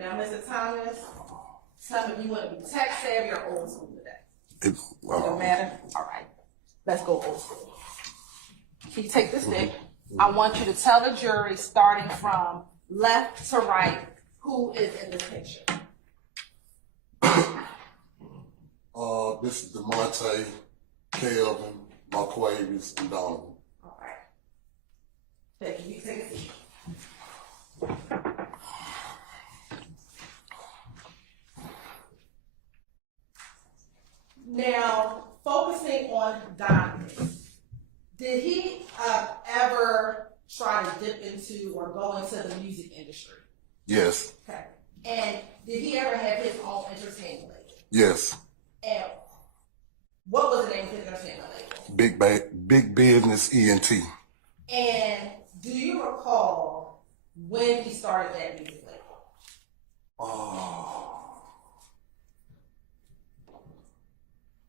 Now, Mr. Thomas, tell me if you want to be tech savvy or old school today. It don't matter? All right. Let's go old school. Can you take this stick? I want you to tell the jury, starting from left to right, who is in this picture. This is DeMonte, Kelvin, Marquavius, and Donovan. All right. Thank you. You take a seat. Now, focusing on Donovan, did he ever try to dip into or go into the music industry? Yes. Okay. And did he ever have his own entertainment label? Yes. And what was the name of his entertainment label? Big Business ENT. And do you recall when he started that music label?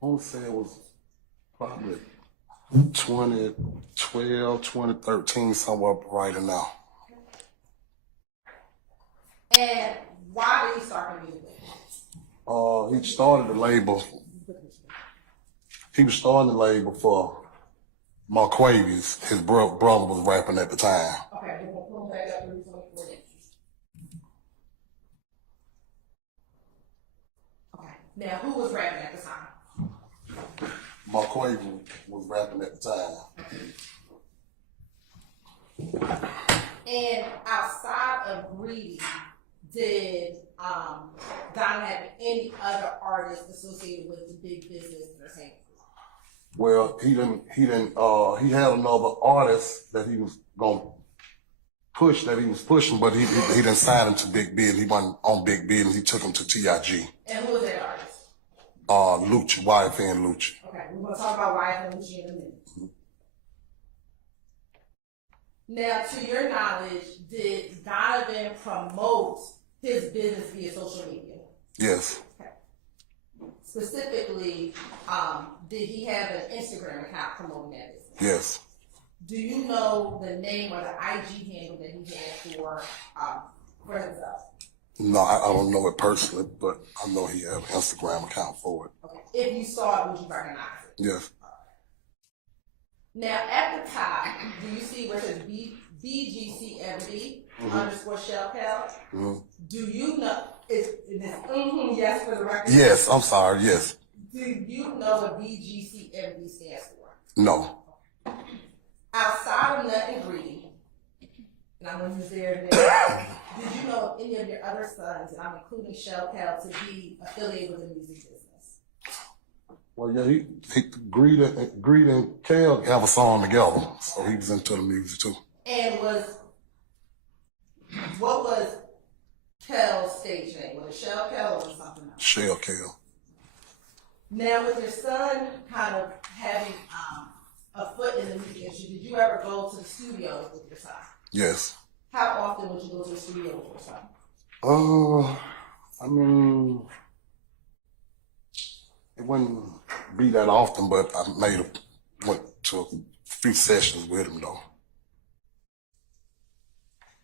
I want to say it was probably 2012, 2013, somewhere right in now. And why did he start the music label? He started the label. He was starting the label for Marquavius. His brother was rapping at the time. Okay, we're going to pull back up to 24 inches. Okay, now who was rapping at the time? Marquavius was rapping at the time. And outside of Greedy, did Don have any other artists associated with the Big Business entertainment? Well, he had another artist that he was gonna push, that he was pushing, but he didn't sign him to Big Business. He wasn't on Big Business. He took him to TIG. And who was that artist? Lucci, YFN Lucci. Okay, we're gonna talk about YFN Lucci in a minute. Now, to your knowledge, did Donovan promote his business via social media? Yes. Okay. Specifically, did he have an Instagram account promoting that business? Yes. Do you know the name or the IG handle that he had for himself? No, I don't know it personally, but I know he had an Instagram account for it. Okay. If you saw it, would you recognize it? Yes. Now, at the top, do you see where it says BGCMD underscore Shellcal? Do you know, yes for the record? Yes, I'm sorry, yes. Do you know what BGCMD stands for? No. Outside of Nut and Greedy, and I'm going to use their name, did you know of any of your other sons, and I'm including Shellcal, to be affiliated with the music business? Well, yeah, he Greed and Kel have a song together, so he was into the music too. And what was Kel's stage name? Was it Shell Kel or was it something else? Shell Kel. Now, with your son kind of having a foot in the music industry, did you ever go to the studio with your son? Yes. How often would you go to the studio with your son? I mean, it wouldn't be that often, but I went to a few sessions with him though.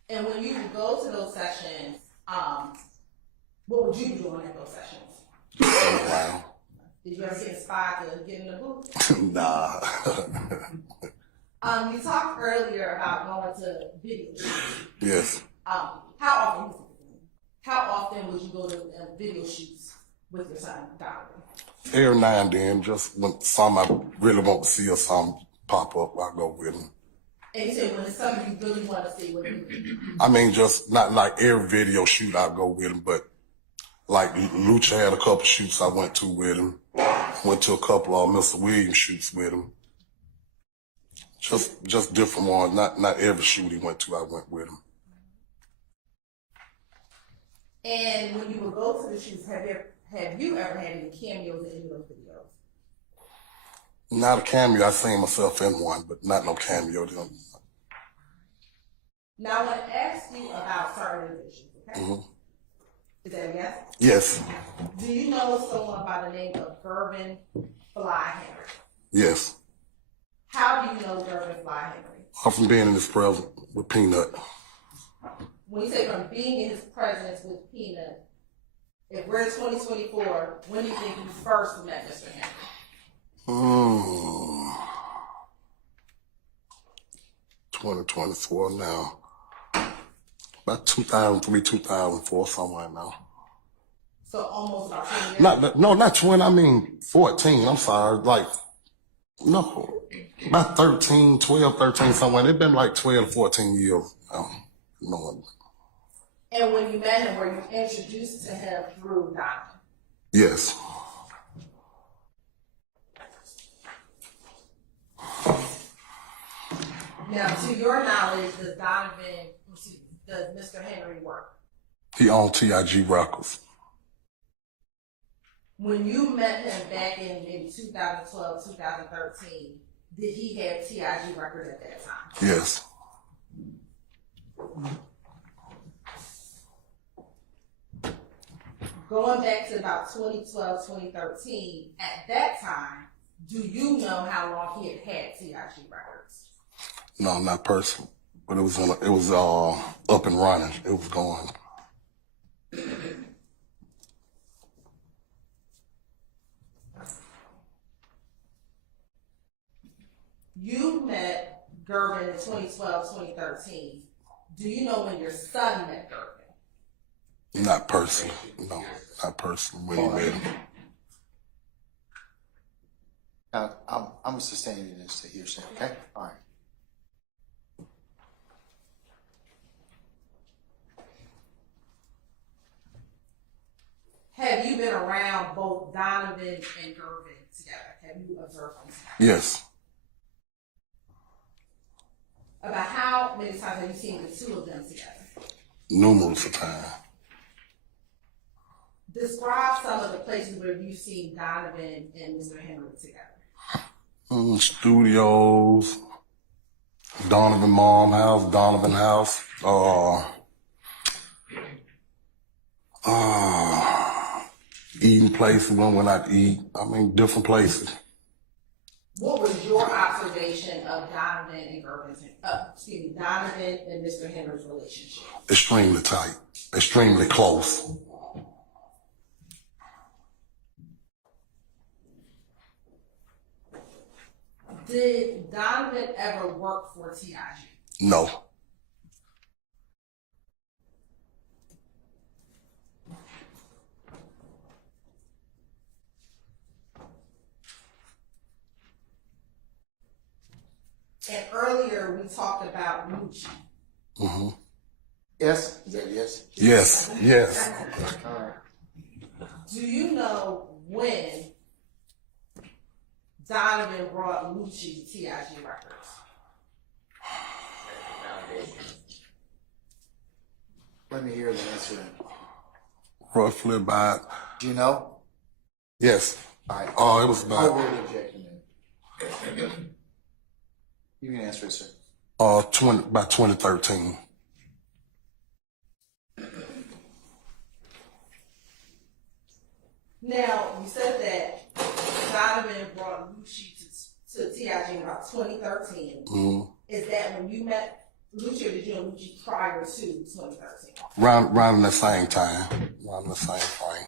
And when you would go to those sessions, what would you be doing at those sessions? Wow. Did you ever get inspired to get in the booth? Nah. You talked earlier about going to video shoots. Yes. How often would you go to video shoots with your son, Donovan? Every now and then, just when some I really want to see or something pop up, I go with him. And you said when it's something you really want to see, what do you do? I mean, just not like every video shoot I go with him, but like Lucha had a couple shoots I went to with him. Went to a couple of Mr. Williams shoots with him. Just different ones. Not every shoot he went to, I went with him. And when you would go to the shoots, have you ever had any cameos in any of those videos? Not a cameo. I seen myself in one, but not no cameo. Now I want to ask you about certain individuals, okay? Is that a yes? Yes. Do you know someone by the name of Gervin Fly Henry? Yes. How do you know Gervin Fly Henry? I'm from being in this present with Peanut. when you say from being in his presence with Peanut, if we're in 2024, when do you think you first met Mr. Henry? 2024 now. About 2003, 2004, somewhere now. So almost about 10 years? Not 20, I mean 14, I'm sorry. Like, no, about 13, 12, 13, somewhere. It's been like 12, 14 years. No. And when you met him, were you introduced to him through Donovan? Yes. Now, to your knowledge, does Mr. Henry work? He owned TIG Records. When you met him back in maybe 2012, 2013, did he have TIG Records at that time? Yes. Going back to about 2012, 2013, at that time, do you know how long he had TIG Records? No, not personal, but it was up and running. It was going. You met Gervin in 2012, 2013. Do you know when your son met Gervin? Not personal. No, not personal. When he met him. Now, I'm sustaining this to hearsay, okay? All right. Have you been around both Donovan and Gervin together? Have you observed them together? Yes. About how many times have you seen the two of them together? Numerous of times. Describe some of the places where you've seen Donovan and Mr. Henry together. Studios, Donovan mom house, Donovan house, eating places when we're not eat. I mean, different places. What was your observation of Donovan and Donovan and Mr. Henry's relationship? Extremely tight, extremely close. Did Donovan ever work for TIG? No. And earlier we talked about Lucci. Mm-hmm. Yes? Is that yes? Yes, yes. All right. Do you know when Donovan brought Lucci to TIG Records? Let me hear the answer. Roughly about. Do you know? Yes. All right. Oh, it was I about. will object a minute. You can answer it, sir. About 2013. Now, you said that Donovan brought Lucci to TIG in about 2013. Mm-hmm. Is that when you met Lucci, or did you know Lucci prior to 2013? Around the same time. Around the same frame.